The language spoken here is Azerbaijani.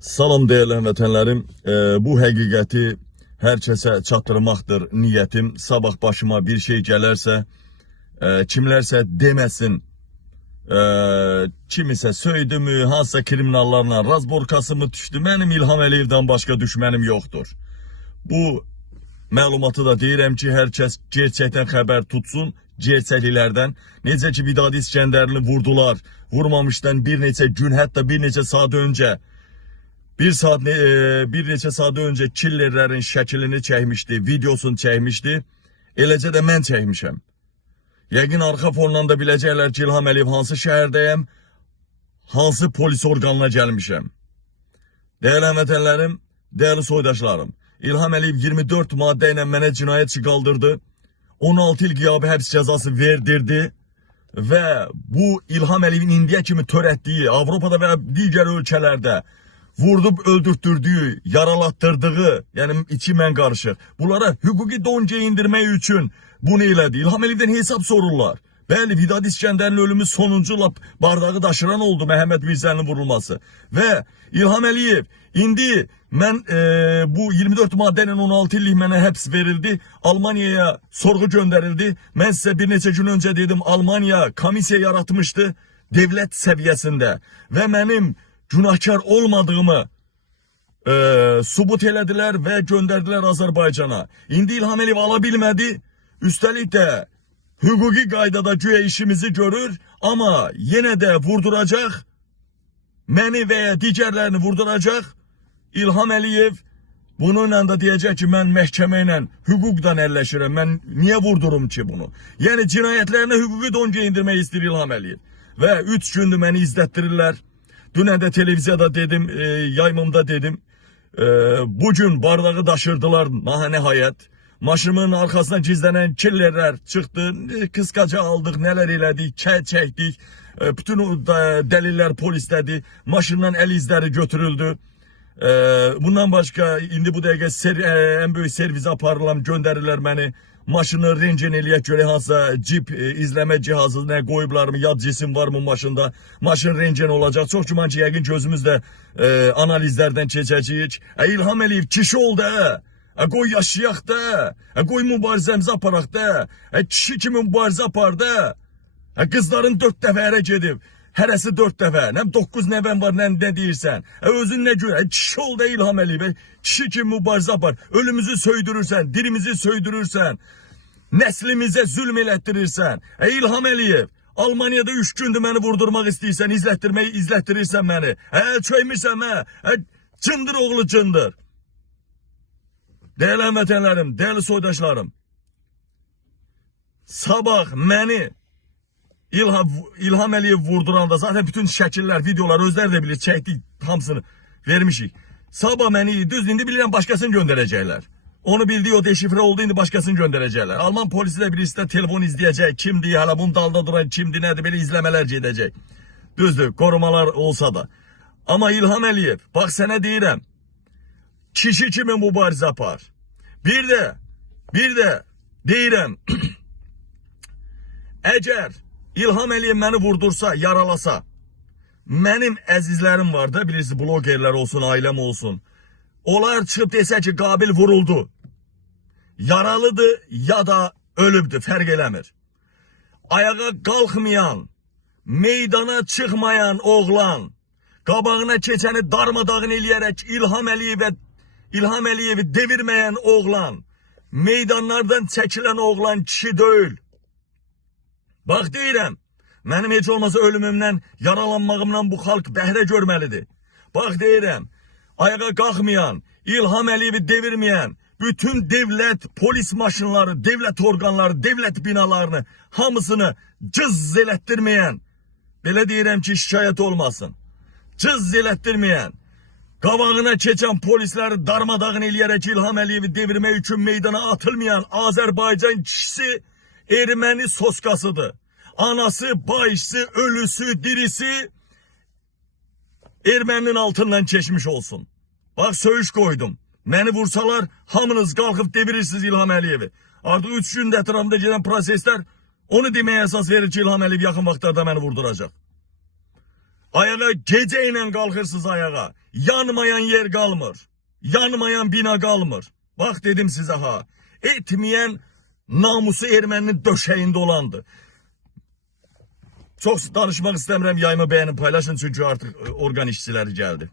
Salam değerli həmvətənlərim. Bu həqiqəti hər kəsə çatdırmaqdır niyyətim. Sabah başıma bir şey gələrsə, kimlərsə deməsin, kimisə söydümü, hansısa kriminallarla razborkası mı düşdü, mənim İlham Əliyevdən başqa düşmənim yoxdur. Bu məlumatı da deyirəm ki, hər kəs gerçəkdən xəbər tutsun, gerçəkliklərdən. Necə ki, Vidadi İskəndərli vurdular, vurmamışdan bir neçə gün, hətta bir neçə saat öncə, bir neçə saat öncə killerlərin şəklini çəkmişdi, videosunu çəkmişdi. Eləcə də mən çəkmişəm. Yəqin arxa fondan da biləcəklər ki, İlham Əliyev hansı şəhərdəyəm, hansı polis orqanına gəlmişəm. Dəyərli həmvətənlərim, dəyərli soydaşlarım, İlham Əliyev 24 maddə ilə mənə cinayət qaldırdı. 16 il qiyabi həbs cəzası verdirdi. Və bu İlham Əliyevin indiyə kimi törətdiyi Avropada və digər ölkələrdə vurdub öldürtdürdüyü, yaralattırdığı, yəni içi mən qarışıq. Bunlara hüquqi don geyindirmək üçün bunu elədi. İlham Əliyevdən hesab sorurlar. Bəli, Vidadi İskəndərin ölümü sonuncu bardağı daşıran oldu Məhəmməd Mirzəlinin vurulması. Və İlham Əliyev, indi mən bu 24 maddə ilə 16 illik mənə həbs verildi. Almaniyaya sorğu göndərildi. Mən sizə bir neçə gün öncə dedim, Almaniya komissiya yaratmışdı devlət səviyyəsində. Və mənim günahkar olmadığımı subut elədilər və göndərdilər Azərbaycana. İndi İlham Əliyev ala bilmədi. Üstəlik də hüquqi qaydada güya işimizi görür, amma yenə də vurduracaq, məni və ya digərlərini vurduracaq. İlham Əliyev bununla da deyəcək ki, mən məhkəmə ilə hüquqdan əlləşirəm, mən niyə vurdurum ki bunu? Yəni cinayətlərinə hüquqi don geyindirmək istəyir İlham Əliyev. Və 3 gündür məni izlətdirirlər. Dünən də televiziyada dedim, yaymımda dedim, bugün bardağı daşırdılar nəhayət. Maşımın arkasına gizlenen killerler çıktı, kıskaca aldık, neler elədik, çəkdik, bütün deliller polislədi, maşından el izləri götürüldü. Bundan başka indi bu dəqiqə en büyük servise aparıram, göndərirlər məni. Maşını rencen eləyək görə hansısa cip izləmə cihazı nə qoyublar mı, yad cisim var mı maşında, maşın rencen olacaq. Çox güman ki, yəqin gözümüzdə analizlərdən keçəcəyik. İlham Əliyev kişi oldu qoy yaşayaq da, qoy mübarizəmizi aparaq da, kişi kimi mübarizə apar da. Qızların 4 dəfə ərə gedib, hərəsi 4 dəfə, nə 9 nəvən var, nə deyirsən. Özün nə gör, kişi ol da İlham Əliyev, kişi kimi mübarizə apar. Ölümüzü söydürürsən, dirimizi söydürürsən, nəslimizə zülm elətdirirsən. İlham Əliyev, Almaniyada 3 gündür məni vurdurmaq istəyirsən, izlətdirirsən məni. Çöymirsən cındır oğlu cındır. Değerli həmvətənlərim, değerli soydaşlarım, sabah məni İlham Əliyev vurduranda zaten bütün şəkillər, videolar özləri də bilir, çəkdik, hamısını vermişik. Sabah məni düz indi bilirəm başkasını göndərəcəklər. Onu bildiği o deşifre oldu, indi başkasını göndərəcəklər. Alman polisi də birisi də telefon izləyəcək, kimdir, hala bunun dalda duran kimdir, nədir, belə izləmələr gedəcək. Düzdür, korumalar olsa da. Amma İlham Əliyev, bax sənə deyirəm, kişi kimi mübarizə apar. Bir də deyirəm, əgər İlham Əliyev məni vurdursa, yaralasa, mənim əzizlərim var da, bilirsiniz, blogerlər olsun, ailəm olsun. Onlar çıxıb desə ki, Qabil vuruldu, yaralıdır ya da ölübdür, fərq eləmir. Ayağa qalxmayan, meydana çıxmayan oğlan, qabağına keçəni darmadağın eləyərək İlham Əliyevi devirməyən oğlan, meydanlardan çəkilən oğlan kişi deyil. Bax deyirəm, mənim heç olmasa ölümümdən, yaralanmağımdan bu xalq bəhrə görməlidir. Bax deyirəm, ayağa qalxmayan, İlham Əliyevi devirməyən, bütün devlət, polis maşınları, devlət orqanları, devlət binalarını, hamısını cız elətdirməyən, belə deyirəm ki, şikayət olmasın, cız elətdirməyən, qabağına keçən polisləri darmadağın eləyərək İlham Əliyevi devirmək üçün meydana atılmayan Azərbaycan kişisi erməni soskasıdır. Anası, bayısı, ölüsü, dirisi erməninin altından keçmiş olsun. Bax, söyüş qoydum. Məni vursalar, hamınız qalxıb devirirsiniz İlham Əliyevi. Artıq 3 gündə ətrafında gedən proseslər onu deməyə əsas verir ki, İlham Əliyev yaxın vaxtlarda məni vurduracaq. Ayağa gece ilə qalxırsınız ayağa. Yanmayan yer qalmır. Yanmayan bina qalmır. Bax dedim sizə ha. Etməyən namusu erməninin döşəyində olandı. Çox danışmaq istəmirəm, yayımı bəyənin, paylaşın çünki artıq orqan işçiləri gəldi.